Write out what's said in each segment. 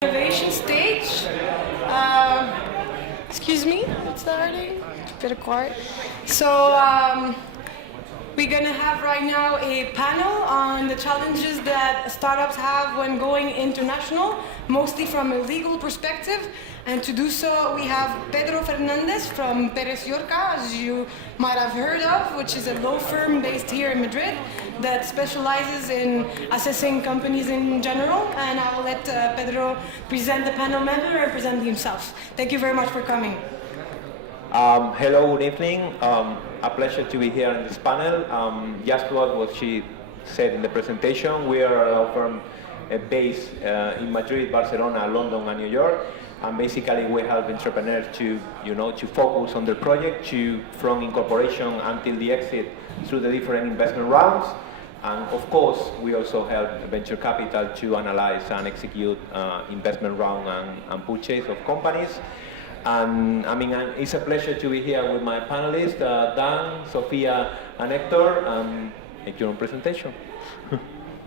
Innovation stage. Excuse me, it's starting. Bit of quiet. So we're gonna have right now a panel on the challenges that startups have when going international, mostly from a legal perspective. And to do so, we have Pedro Fernandez from Perez Yorca, as you might have heard of, which is a law firm based here in Madrid that specializes in assessing companies in general. And I'll let Pedro present the panel member and present himself. Thank you very much for coming. Hello, good evening. A pleasure to be here in this panel. Just what she said in the presentation, we are a law firm based in Madrid, Barcelona, London, and New York. And basically, we help entrepreneurs to focus on their project, from incorporation until the exit through the different investment rounds. And of course, we also help venture capital to analyze and execute investment round and purchase of companies. And I mean, it's a pleasure to be here with my panelists, Dan, Sofia, and Hector. Make your own presentation.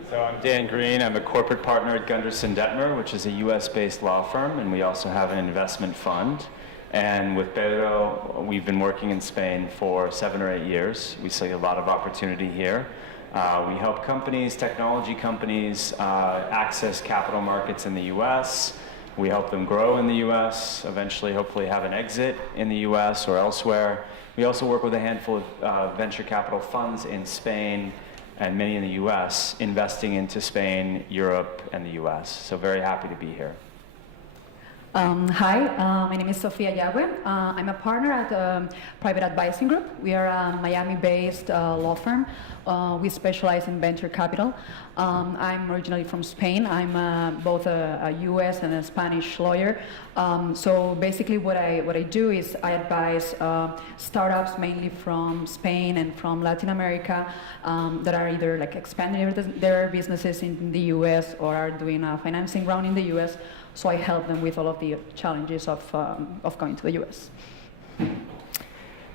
So I'm Dan Green. I'm a corporate partner at Gunderson Detmer, which is a US-based law firm, and we also have an investment fund. And with Pedro, we've been working in Spain for 7 or 8 years. We see a lot of opportunity here. We help companies, technology companies, access capital markets in the US. We help them grow in the US, eventually hopefully have an exit in the US or elsewhere. We also work with a handful of venture capital funds in Spain and many in the US, investing into Spain, Europe, and the US. So very happy to be here. Hi, my name is Sofia Yagüe. I'm a partner at a private advising group. We are a Miami-based law firm. We specialize in venture capital. I'm originally from Spain. I'm both a US and a Spanish lawyer. So basically what I do is I advise startups mainly from Spain and from Latin America that are either like expanding their businesses in the US or are doing a financing round in the US. So I help them with all of the challenges of going to the US.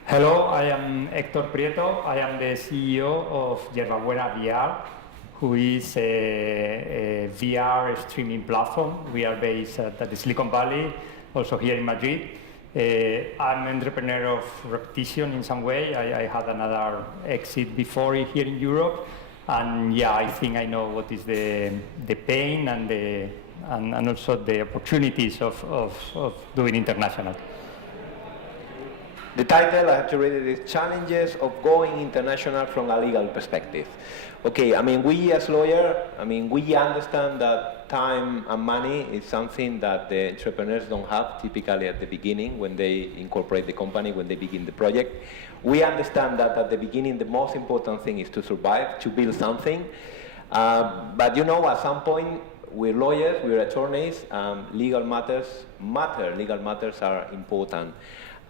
Hello, I am Hector Prieto. I am the CEO of Yerbabuena VR, who is a VR streaming platform. We are based at the Silicon Valley, also here in Madrid. I'm an entrepreneur of repetition in some way. I had another exit before here in Europe. And yeah, I think I know what is the pain and also the opportunities of doing international. The title, I have to read it, is Challenges of Going International from a Legal Perspective. Okay, I mean, we as lawyers, we understand that time and money is something that the entrepreneurs don't have typically at the beginning when they incorporate the company, when they begin the project. We understand that at the beginning, the most important thing is to survive, to build something. But at some point, we're lawyers, we're attorneys, legal matters matter, legal matters are important.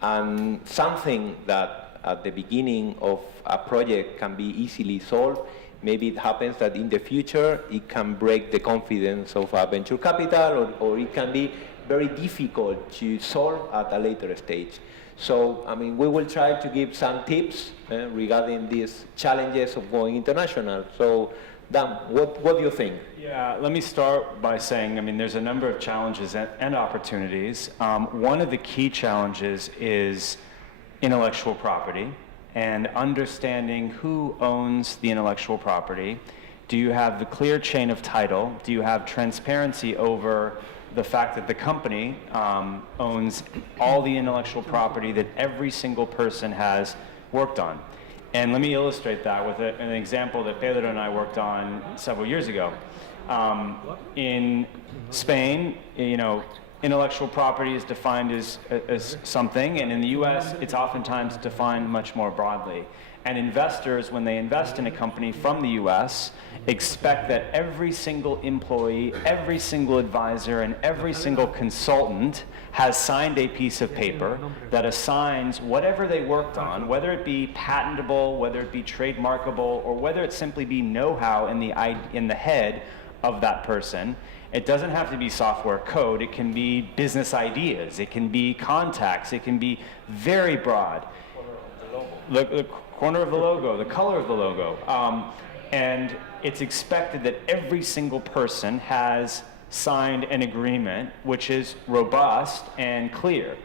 And something that at the beginning of a project can be easily solved, maybe it happens that in the future it can break the confidence of a venture capital, or it can be very difficult to solve at a later stage. So, we will try to give some tips regarding these challenges of going international. So, Dan, what do you think? Yeah, let me start by saying, there's a number of challenges and opportunities. One of the key challenges is intellectual property and understanding who owns the intellectual property. Do you have the clear chain of title? Do you have transparency over the fact that the company owns all the intellectual property that every single person has worked on? And let me illustrate that with an example that Pedro and I worked on several years ago. In Spain, intellectual property is defined as something, and in the US, it's oftentimes defined much more broadly. And investors, when they invest in a company from the US, expect that every single employee, every single advisor, and every single consultant has signed a piece of paper that assigns whatever they worked on, whether it be patentable, whether it be trademarkable, or whether it simply be know-how in the head of that person. It doesn't have to be software code. It can be business ideas. It can be contacts. It can be very broad. The corner of the logo, the color of the logo. And it's expected that every single person has signed an agreement which is robust and clear.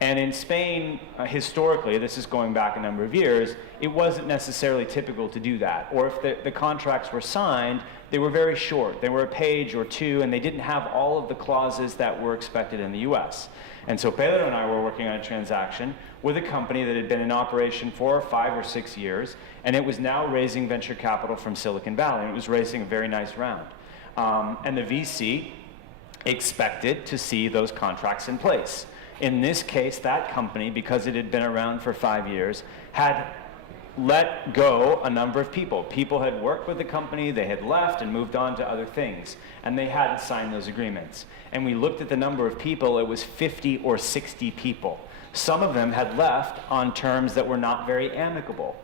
And in Spain, historically, this is going back a number of years, it wasn't necessarily typical to do that. Or if the contracts were signed, they were very short. They were a page or two, and they didn't have all of the clauses that were expected in the US. And so Pedro and I were working on a transaction with a company that had been in operation for 5 or 6 years, and it was now raising venture capital from Silicon Valley, and it was raising a very nice round. And the VC expected to see those contracts in place. In this case, that company, because it had been around for 5 years, had let go a number of people. People had worked with the company, they had left and moved on to other things, and they hadn't signed those agreements. And we looked at the number of people, it was 50 or 60 people. Some of them had left on terms that were not very amicable.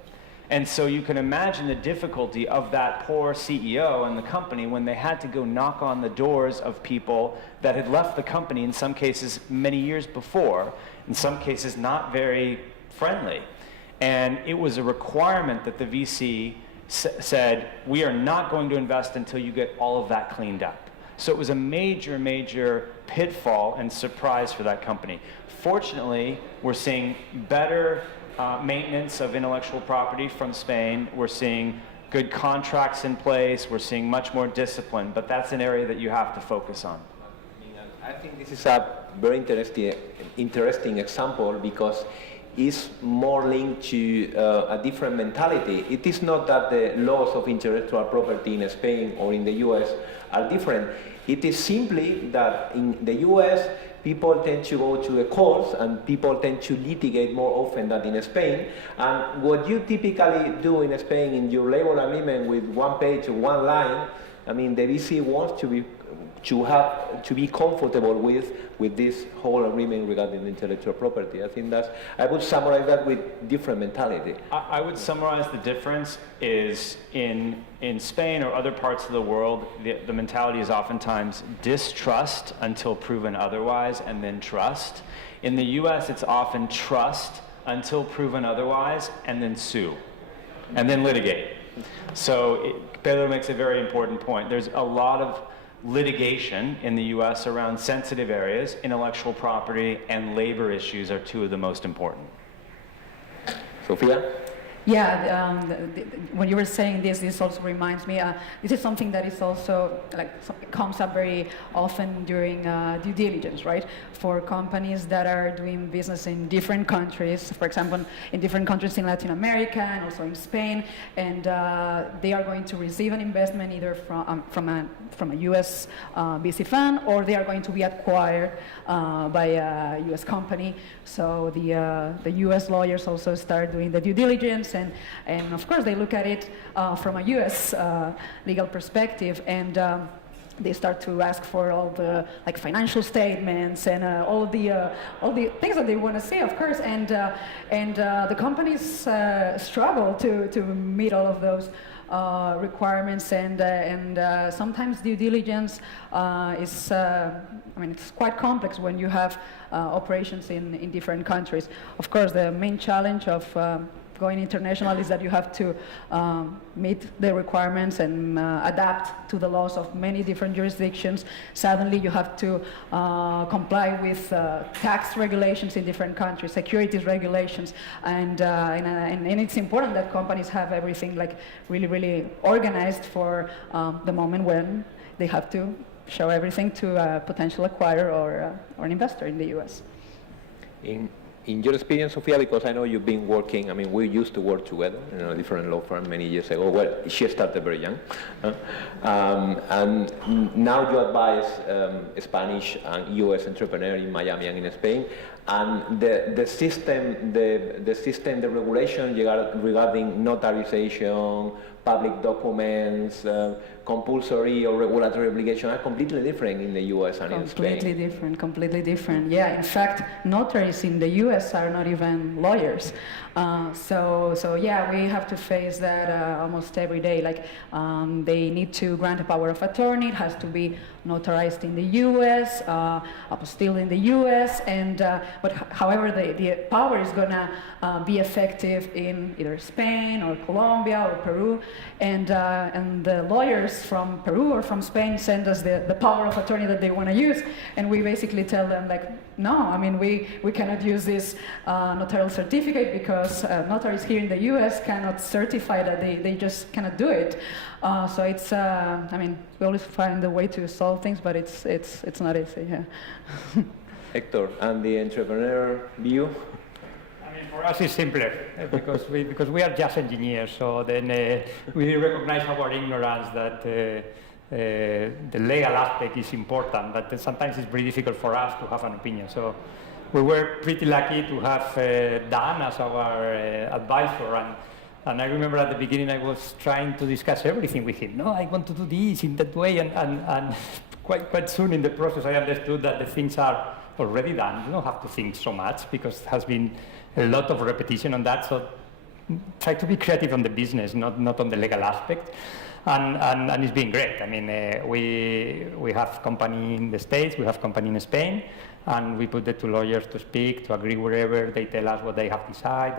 And so you can imagine the difficulty of that poor CEO and the company when they had to go knock on the doors of people that had left the company, in some cases many years before, in some cases not very friendly. And it was a requirement that the VC said, we are not going to invest until you get all of that cleaned up. So it was a major, major pitfall and surprise for that company. Fortunately, we're seeing better maintenance of intellectual property from Spain. We're seeing good contracts in place. We're seeing much more discipline, but that's an area that you have to focus on. I think this is a very interesting example because it's more linked to a different mentality. It is not that the laws of intellectual property in Spain or in the US are different. It is simply that in the US, people tend to go to the courts and people tend to litigate more often than in Spain. And what you typically do in Spain in your labor agreement with one page or one line, I mean, the VC wants to be comfortable with this whole agreement regarding intellectual property. I think I would summarize that with different mentality. I would summarize the difference is in Spain or other parts of the world, the mentality is oftentimes distrust until proven otherwise, and then trust. In the US, it's often trust until proven otherwise, and then sue, and then litigate. So Pedro makes a very important point. There's a lot of litigation in the US around sensitive areas. Intellectual property and labor issues are two of the most important. Sofia? Yeah, when you were saying this also reminds me, this is something that is also, comes up very often during due diligence, right? For companies that are doing business in different countries, for example, in different countries in Latin America and also in Spain, and they are going to receive an investment either from a US VC fund, or they are going to be acquired by a US company. So the US lawyers also start doing the due diligence, and of course they look at it from a US legal perspective, and they start to ask for all the financial statements and all the things that they want to see, of course, and the companies struggle to meet all of those requirements, and sometimes due diligence is, it's quite complex when you have operations in different countries. Of course, the main challenge of going international is that you have to meet the requirements and adapt to the laws of many different jurisdictions. Suddenly you have to comply with tax regulations in different countries, securities regulations, and it's important that companies have everything really, really organized for the moment when they have to show everything to a potential acquirer or an investor in the US. In your experience, Sofia, because I know you've been working, we used to work together in a different law firm many years ago. Well, she started very young. And now you advise Spanish and US entrepreneurs in Miami and in Spain. And the system, the regulation regarding notarization, public documents, compulsory or regulatory obligation are completely different in the US and in Spain. Completely different. Yeah, in fact, notaries in the US are not even lawyers. So yeah, we have to face that almost every day. They need to grant a power of attorney. It has to be notarized in the US, apostilled in the US, and but however, the power is gonna be effective in either Spain or Colombia or Peru. and the lawyers from Peru or from Spain send us the power of attorney that they want to use, and we basically tell them like, no, I mean we cannot use this notarial certificate because notaries here in the U.S. cannot certify that they just cannot do it. So it's I mean we always find a way to solve things, but it's not easy. Yeah. Hector, and the entrepreneur view? I mean, for us it's simpler because we are just engineers. So then we recognize our ignorance that the legal aspect is important, but sometimes it's very difficult for us to have an opinion. So we were pretty lucky to have Dan as our advisor, and I remember at the beginning I was trying to discuss everything with him. No, I want to do this in that way, and quite soon in the process I understood that the things are already done. You don't have to think so much because there has been a lot of repetition on that. So try to be creative on the business, not on the legal aspect. And it's been great. I mean, we have company in the States, we have company in Spain, and we put the two lawyers to speak, to agree wherever they tell us what they have decided,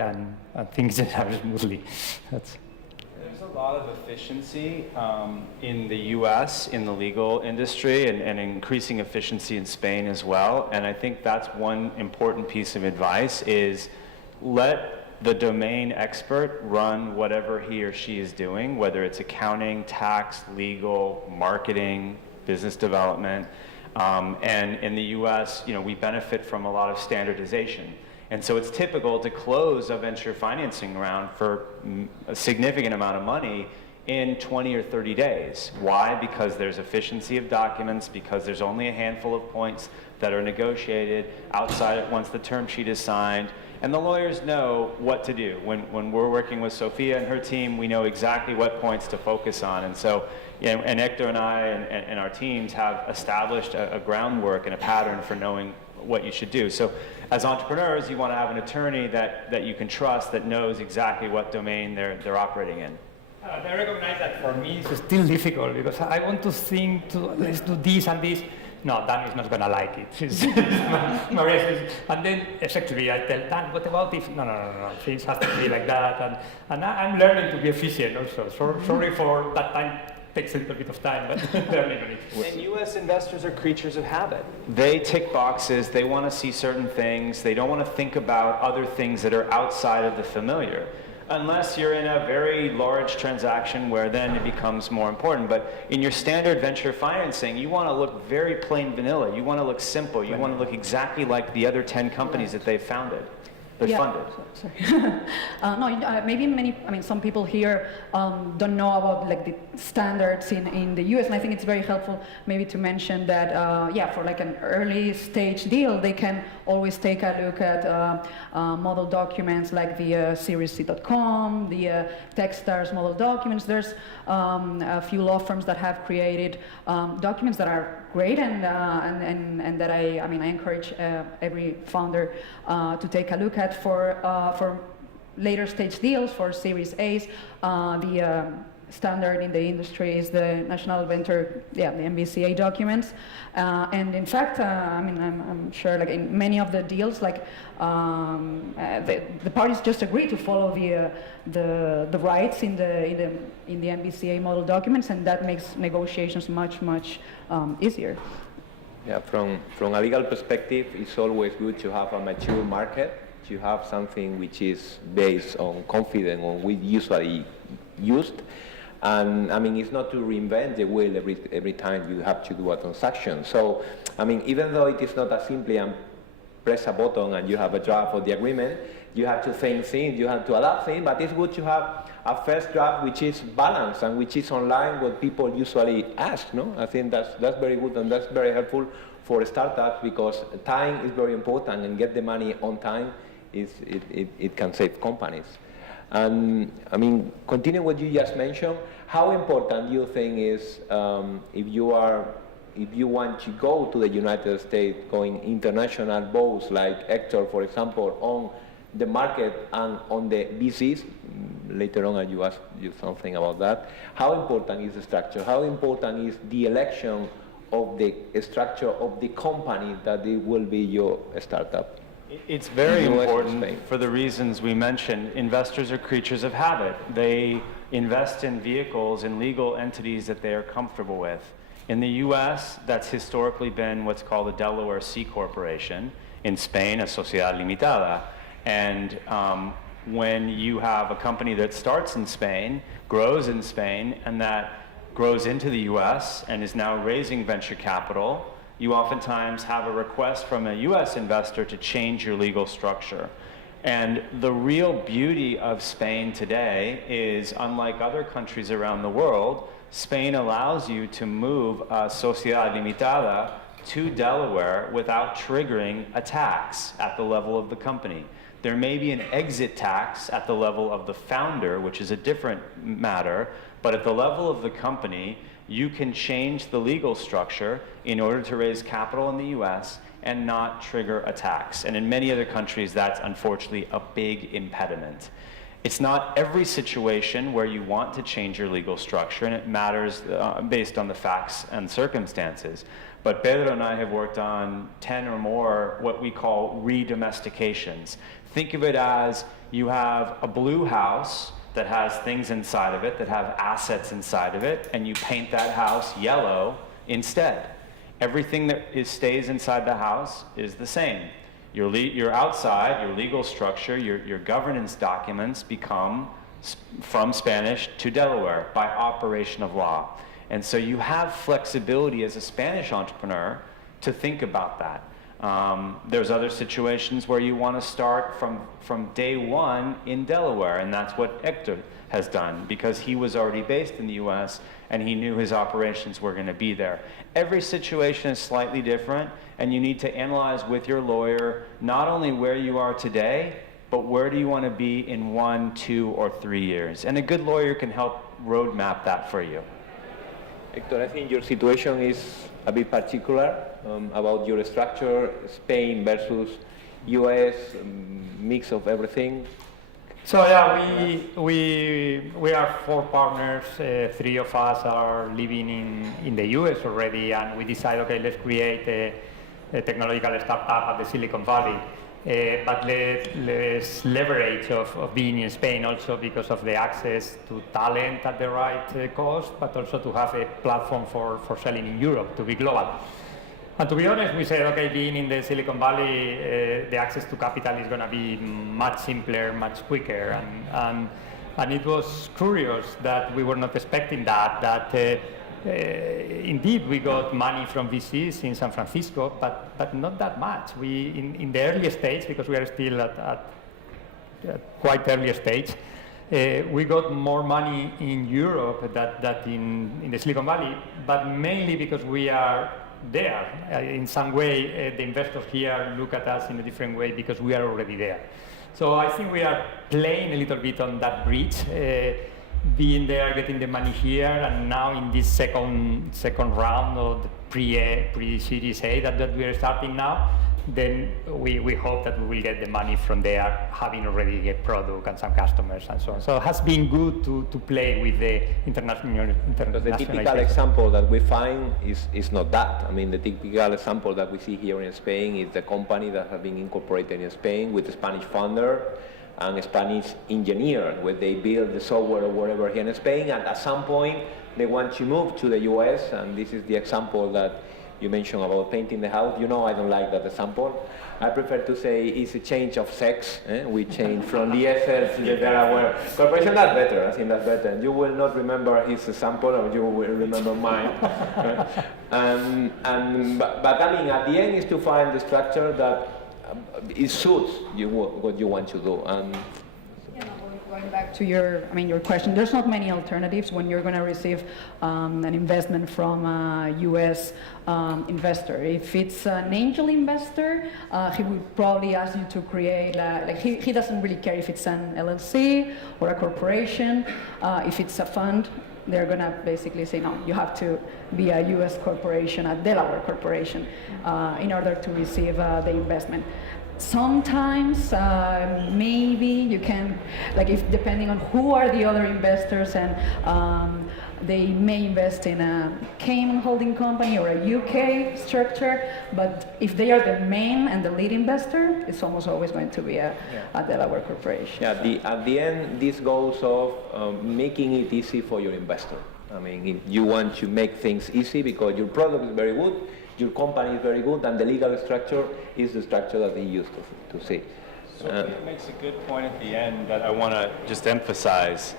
and things just are smoothly. There's a lot of efficiency in the U.S. in the legal industry, and increasing efficiency in Spain as well. And I think that's one important piece of advice: is let the domain expert run whatever he or she is doing, whether it's accounting, tax, legal, marketing, business development. And in the US, we benefit from a lot of standardization. And so it's typical to close a venture financing round for a significant amount of money in 20 or 30 days. Why? Because there's efficiency of documents, because there's only a handful of points that are negotiated outside of once the term sheet is signed. And the lawyers know what to do. When we're working with Sophia and her team, we know exactly what points to focus on. And so, and Hector and I and our teams have established a groundwork and a pattern for knowing what you should do. So as entrepreneurs, you want to have an attorney that you can trust, that knows exactly what domain they're operating in. I recognize that for me it's still difficult because I want to think, let's do this and this. No, Dan is not going to like it. Maria says, and then effectively I tell Dan, what about if, no, things have to be like that. And I'm learning to be efficient also. Sorry for that time. Takes a little bit of time, but learning on it. And U.S. investors are creatures of habit. They tick boxes. They want to see certain things. They don't want to think about other things that are outside of the familiar. Unless you're in a very large transaction where then it becomes more important. But in your standard venture financing, you want to look very plain vanilla. You want to look simple. You want to look exactly like the other 10 companies that they've founded. Funded. Sorry. No, some people here don't know about like the standards in the US, and I think it's very helpful maybe to mention that, for like an early stage deal, they can always take a look at model documents like the SeriesC.com, the Techstars model documents. There's a few law firms that have created documents that are great, and that I encourage every founder to take a look at for later stage deals, for Series A's. The standard in the industry is the National Venture, the NVCA documents, and in fact, I'm sure like in many of the deals, like the parties just agree to follow the rights in the NVCA model documents, and that makes negotiations much easier. Yeah, from a legal perspective, it's always good to have a mature market, to have something which is based on confidence, on we usually used. And it's not to reinvent the wheel every time you have to do a transaction. So, even though it is not as simply and press a button and you have a draft of the agreement, you have to think things, you have to adapt things, but it's good to have a first draft which is balanced and which is online what people usually ask, no? I think that's very good, and that's very helpful for startups, because time is very important, and get the money on time it can save companies. And continue what you just mentioned, how important you think is if you want to go to the United States, going international, both like Hector, for example, on the market and on the VCs. Later on, you asked you something about that. How important is the structure? How important is the election of the structure of the company that it will be your startup? It's very important for the reasons we mentioned. Investors are creatures of habit. They invest in vehicles and legal entities that they are comfortable with. In the US, that's historically been what's called a Delaware C corporation. In Spain, a sociedad limitada. And when you have a company that starts in Spain, grows in Spain, and that grows into the US and is now raising venture capital, you oftentimes have a request from a US investor to change your legal structure. And the real beauty of Spain today is, unlike other countries around the world, Spain allows you to move a sociedad limitada to Delaware without triggering a tax at the level of the company. There may be an exit tax at the level of the founder, which is a different matter, but at the level of the company, you can change the legal structure in order to raise capital in the US and not trigger a tax. And in many other countries, that's unfortunately a big impediment. It's not every situation where you want to change your legal structure, and it matters based on the facts and circumstances. But Pedro and I have worked on 10 or more what we call re-domestications. Think of it as you have a blue house that has things inside of it, that have assets inside of it, and you paint that house yellow instead. Everything that stays inside the house is the same. Your outside, your legal structure, your governance documents become from Spanish to Delaware by operation of law. And so you have flexibility as a Spanish entrepreneur to think about that. There's other situations where you want to start from day one in Delaware, and that's what Hector has done, because he was already based in the US and he knew his operations were going to be there. Every situation is slightly different, and you need to analyze with your lawyer not only where you are today, but where do you want to be in 1, 2, or 3 years. And a good lawyer can help roadmap that for you. Hector, I think your situation is a bit particular about your structure, Spain versus US, mix of everything. So yeah, we are 4 partners. 3 of us are living in the US already, and we decided, okay, let's create a technological startup at the Silicon Valley. But less leverage of being in Spain, also because of the access to talent at the right cost, but also to have a platform for selling in Europe, to be global. And to be honest, we said, okay, being in the Silicon Valley, the access to capital is going to be much simpler, much quicker. And it was curious that we were not expecting that indeed we got money from VCs in San Francisco, but not that much. We, in the early stage, because we are still at quite early stage, we got more money in Europe than in the Silicon Valley, but mainly because we are there. In some way, the investors here look at us in a different way because we are already there. So I think we are playing a little bit on that bridge, being there, getting the money here, and now in this second round of the pre-Series A that we are starting now, then we hope that we will get the money from there, having already a product and some customers and so on. So it has been good to play with the international. Because the typical example that we find is not that. I mean, the typical example that we see here in Spain is the company that has been incorporated in Spain with a Spanish founder and a Spanish engineer, where they build the software or whatever here in Spain, and at some point they want to move to the US, and this is the example that you mentioned about painting the house. You know, I don't like that example. I prefer to say it's a change of sex. We change from the SL to the Delaware Corporation. That's better. I think that's better. And you will not remember his example, or you will remember mine. But I mean, at the end is to find the structure that it suits you what you want to do. And going back to your question, there's not many alternatives when you're going to receive an investment from a U.S. Investor. If it's an angel investor, he would probably ask you to create, he doesn't really care if it's an LLC or a corporation. If it's a fund, they're going to basically say, no, you have to be a U.S. corporation, a Delaware corporation, in order to receive the investment. Sometimes maybe you can, if depending on who are the other investors and they may invest in a Cayman holding company or a UK structure, but if they are the main and the lead investor, it's almost always going to be a Delaware corporation. Yeah, at the end, this goes of making it easy for your investor. I mean, if you want to make things easy because your product is very good, your company is very good, and the legal structure is the structure that they used to see. So it makes a good point at the end that I want to just emphasize.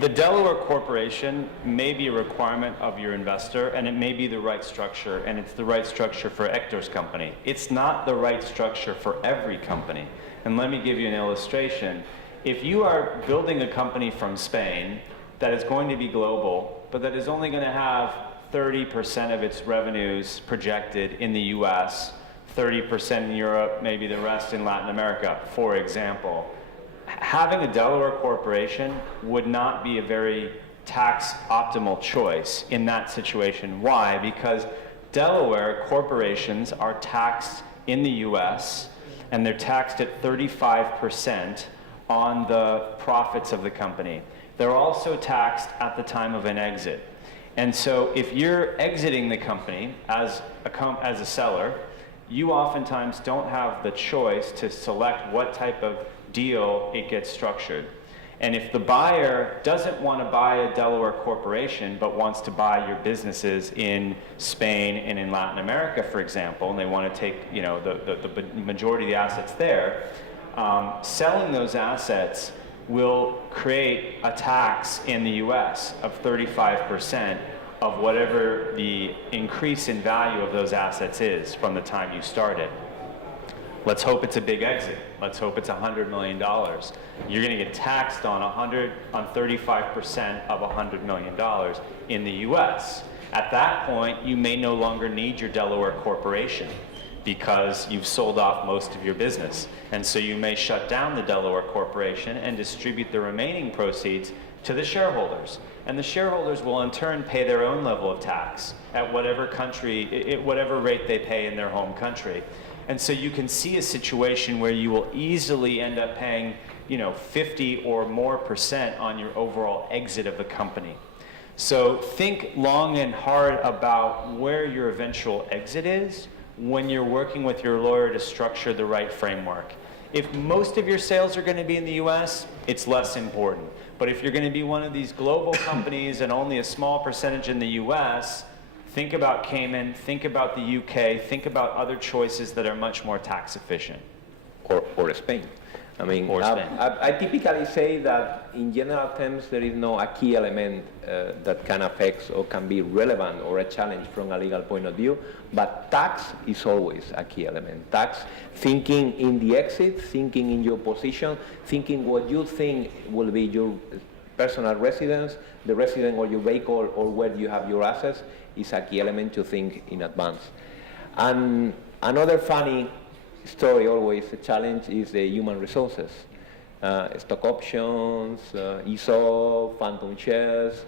The Delaware corporation may be a requirement of your investor, and it may be the right structure, and it's the right structure for Hector's company. It's not the right structure for every company. And let me give you an illustration. If you are building a company from Spain that is going to be global, but that is only going to have 30% of its revenues projected in the US, 30% in Europe, maybe the rest in Latin America, for example, having a Delaware corporation would not be a very tax optimal choice in that situation. Why? Because Delaware corporations are taxed in the US, and they're taxed at 35% on the profits of the company. They're also taxed at the time of an exit. And so if you're exiting the company as a seller, you oftentimes don't have the choice to select what type of deal it gets structured. And if the buyer doesn't want to buy a Delaware corporation but wants to buy your businesses in Spain and in Latin America, for example, and they want to take the majority of the assets there, selling those assets will create a tax in the US of 35% of whatever the increase in value of those assets is from the time you started. Let's hope it's a big exit. Let's hope it's $100 million. You're going to get taxed on 35% of $100 million in the US. At that point, you may no longer need your Delaware corporation because you've sold off most of your business. And so you may shut down the Delaware corporation and distribute the remaining proceeds to the shareholders. And the shareholders will in turn pay their own level of tax at whatever rate they pay in their home country. And so you can see a situation where you will easily end up paying 50 or more % on your overall exit of the company. So think long and hard about where your eventual exit is when you're working with your lawyer to structure the right framework. If most of your sales are going to be in the US, it's less important. But if you're going to be one of these global companies and only a small percentage in the US, think about Cayman, think about the UK, think about other choices that are much more tax efficient. Or Spain. I mean, I typically say that in general terms there is no a key element that can affect or can be relevant or a challenge from a legal point of view, but tax is always a key element. Tax, thinking in the exit, thinking in your position, thinking what you think will be your personal residence, the residence or your vehicle or where you have your assets is a key element to think in advance. And another funny story, always a challenge, is the human resources. Stock options, ESOP, phantom shares.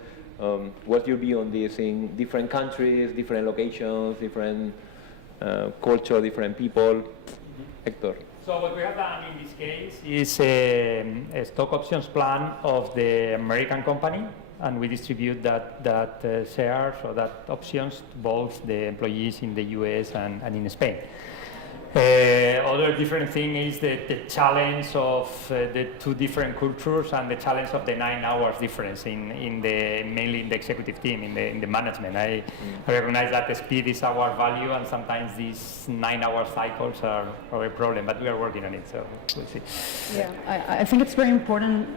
What's your view on this in different countries, different locations, different culture, different people? Hector. So what we have done in this case is a stock options plan of the American company, and we distribute that shares or that options to both the employees in the US and in Spain. Other different thing is the challenge of the two different cultures and the challenge of the 9 hours difference mainly in the executive team, in the management. I recognize that the speed is our value, and sometimes these 9-hour cycles are a problem, but we are working on it, so we'll see. Yeah, I think it's very important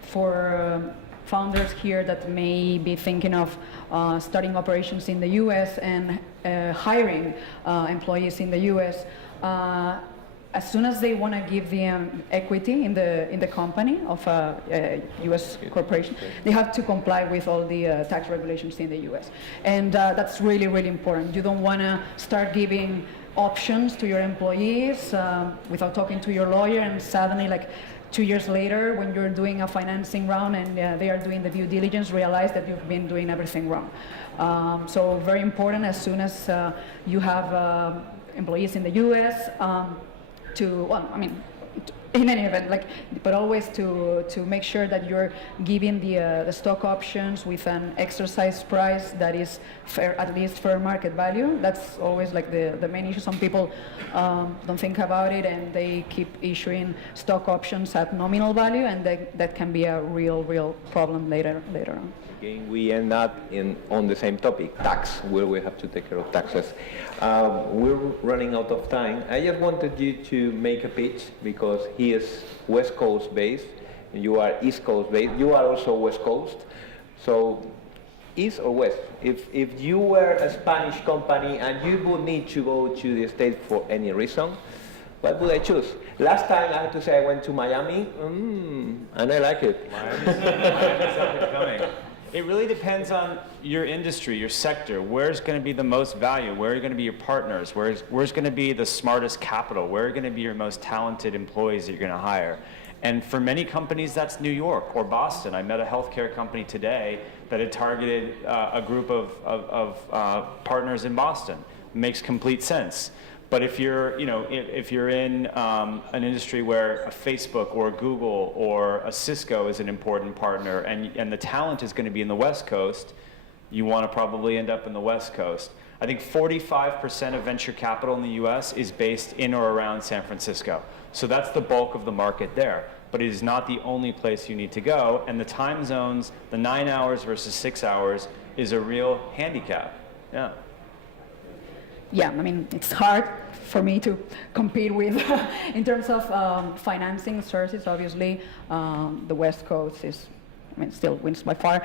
for founders here that may be thinking of starting operations in the US and hiring employees in the US. As soon as they want to give the equity in the company of a US corporation, they have to comply with all the tax regulations in the US. And that's really, really important. You don't want to start giving options to your employees without talking to your lawyer, and suddenly, like 2 years later, when you're doing a financing round and they are doing the due diligence, realize that you've been doing everything wrong. So very important as soon as you have employees in the US in any event, but always to make sure that you're giving the stock options with an exercise price that is fair, at least fair market value. That's always like the main issue. Some people don't think about it, and they keep issuing stock options at nominal value, and that can be a real problem later on. Again, we end up on the same topic, tax, where we have to take care of taxes. We're running out of time. I just wanted you to make a pitch, because he is West Coast based, and you are East Coast based. You are also West Coast. So, East or West? If you were a Spanish company and you would need to go to the States for any reason, what would I choose? Last time I had to say I went to Miami, and I like it. Miami's up and coming. It really depends on your industry, your sector. Where's going to be the most value? Where are going to be your partners? Where's going to be the smartest capital? Where are going to be your most talented employees that you're going to hire? And for many companies, that's New York or Boston. I met a healthcare company today that had targeted a group of partners in Boston. Makes complete sense. But if you're, if you're in an industry where a Facebook or a Google or a Cisco is an important partner, and the talent is going to be in the West Coast, you want to probably end up in the West Coast. I think 45% of venture capital in the U.S. is based in or around San Francisco. So that's the bulk of the market there. But it is not the only place you need to go. And the time zones, the 9 hours versus 6 hours, is a real handicap. Yeah. Yeah, I mean, it's hard for me to compete with in terms of financing sources. Obviously, the West Coast is, still wins by far.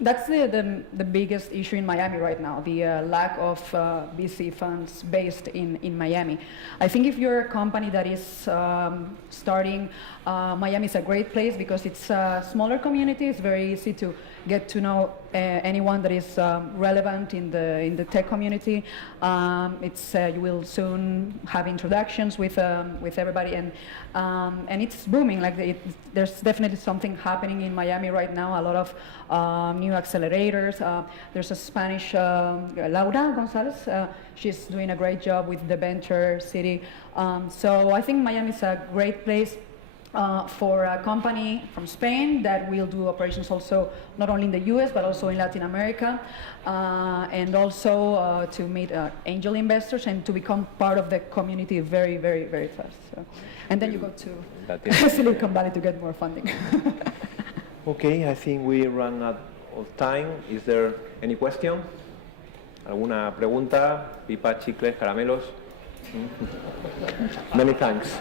That's the biggest issue in Miami right now, the lack of VC funds based in Miami. I think if you're a company that is starting, Miami is a great place because it's a smaller community. It's very easy to get to know anyone that is relevant in the tech community. You will soon have introductions with everybody, and it's booming. There's definitely something happening in Miami right now. A lot of new accelerators. There's a Spanish Laura Gonzalez. She's doing a great job with the Venture City. So I think Miami is a great place for a company from Spain that will do operations also not only in the US but also in Latin America, and also to meet angel investors and to become part of the community very, very, very fast. So, and then you go to Silicon Valley to get more funding. Okay, I think we run out of time. Is there any question? ¿Alguna pregunta? Pipas, chicles, caramelos? Many thanks.